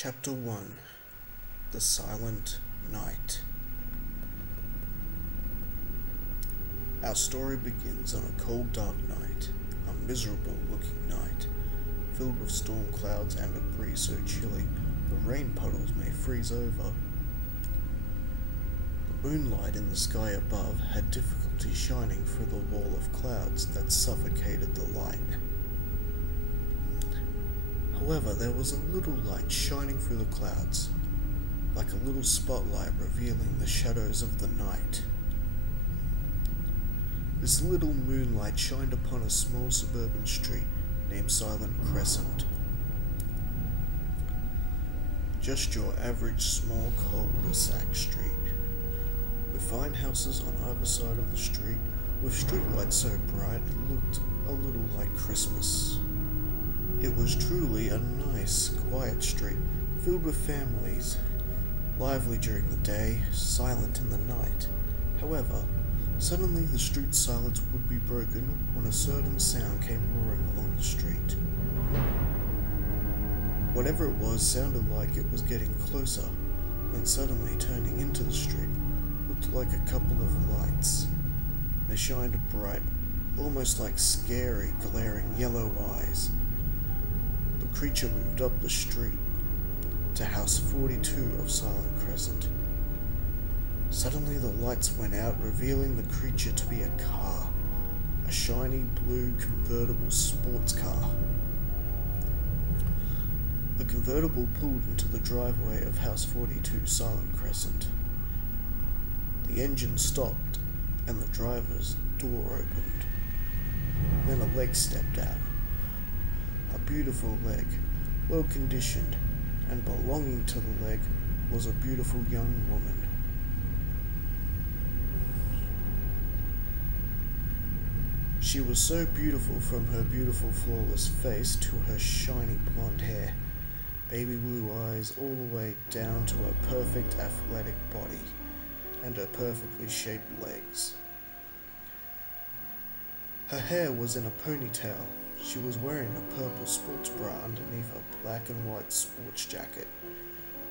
Chapter 1. The Silent Night. Our story begins on a cold, dark night, a miserable-looking night, filled with storm clouds and a breeze so chilly the rain puddles may freeze over. The moonlight in the sky above had difficulty shining through the wall of clouds that suffocated the light. However, there was a little light shining through the clouds, like a little spotlight revealing the shadows of the night. This little moonlight shined upon a small suburban street named Silent Crescent. Just your average small cul-de-sac street, with fine houses on either side of the street, with streetlights so bright it looked a little like Christmas. It was truly a nice, quiet street, filled with families, lively during the day, silent in the night. However, suddenly the street's silence would be broken when a certain sound came roaring along the street. Whatever it was sounded like it was getting closer, when suddenly turning into the street looked like a couple of lights. They shined bright, almost like scary, glaring yellow eyes. The creature moved up the street to house 42 of Silent Crescent. Suddenly the lights went out, revealing the creature to be a car, a shiny blue convertible sports car. The convertible pulled into the driveway of house 42 Silent Crescent. The engine stopped and the driver's door opened. Then a leg stepped out. A beautiful leg, well conditioned, and belonging to the leg was a beautiful young woman. She was so beautiful, from her beautiful flawless face to her shiny blonde hair, baby blue eyes, all the way down to her perfect athletic body and her perfectly shaped legs. Her hair was in a ponytail. She was wearing a purple sports bra underneath a black and white sports jacket.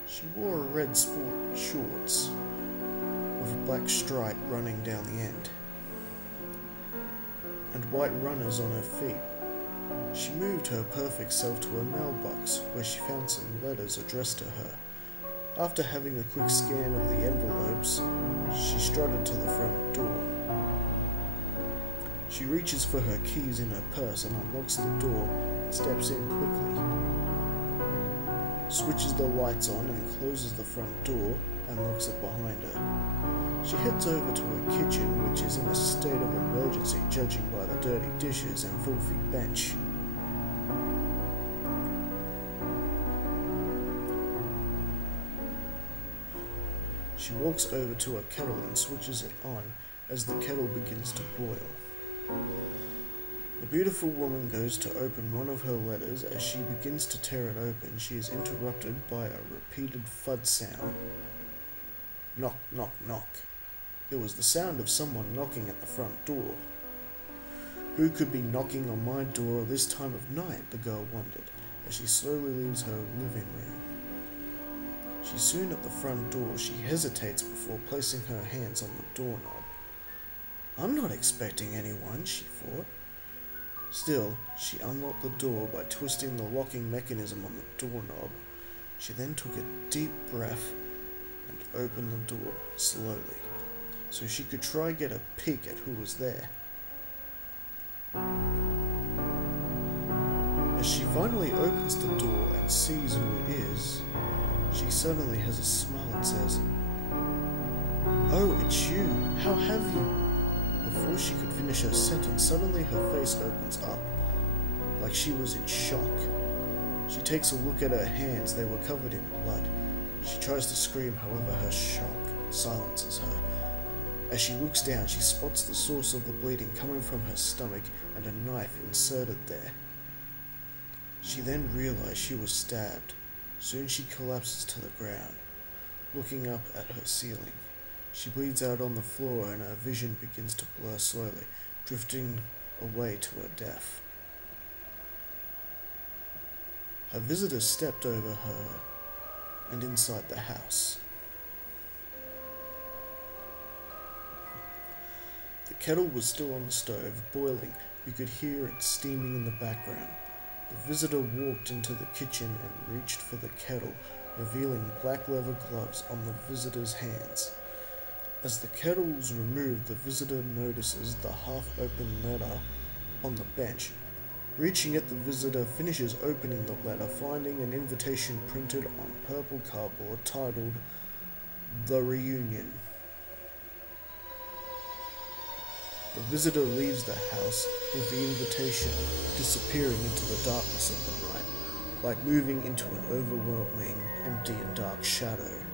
She wore a red sport shorts with a black stripe running down the end, and white runners on her feet. She moved her perfect self to a mailbox, where she found some letters addressed to her. After having a quick scan of the envelopes, she strutted to the front door. She reaches for her keys in her purse and unlocks the door and steps in quickly. Switches the lights on and closes the front door and locks it behind her. She heads over to her kitchen, which is in a state of emergency judging by the dirty dishes and filthy bench. She walks over to a kettle and switches it on as the kettle begins to boil. The beautiful woman goes to open one of her letters. As she begins to tear it open, she is interrupted by a repeated thud sound. Knock, knock, knock. It was the sound of someone knocking at the front door. Who could be knocking on my door this time of night, the girl wondered, as she slowly leaves her living room. She's soon at the front door. She hesitates before placing her hands on the doorknob. I'm not expecting anyone, she thought. Still, she unlocked the door by twisting the locking mechanism on the doorknob. She then took a deep breath and opened the door slowly, so she could try get a peek at who was there. As she finally opens the door and sees who it is, she suddenly has a smile and says, "Oh, it's you. How have you?" Before she could finish her sentence, suddenly her face opens up, like she was in shock. She takes a look at her hands. They were covered in blood. She tries to scream, however her shock silences her. As she looks down, she spots the source of the bleeding coming from her stomach and a knife inserted there. She then realized she was stabbed. Soon she collapses to the ground, looking up at her ceiling. She bleeds out on the floor and her vision begins to blur slowly, drifting away to her death. Her visitor stepped over her and inside the house. The kettle was still on the stove, boiling. You could hear it steaming in the background. The visitor walked into the kitchen and reached for the kettle, revealing black leather gloves on the visitor's hands. As the kettle was removed, the visitor notices the half-open letter on the bench. Reaching it, the visitor finishes opening the letter, finding an invitation printed on purple cardboard titled, "The Reunion." The visitor leaves the house with the invitation disappearing into the darkness of the night, like moving into an overwhelming, empty and dark shadow.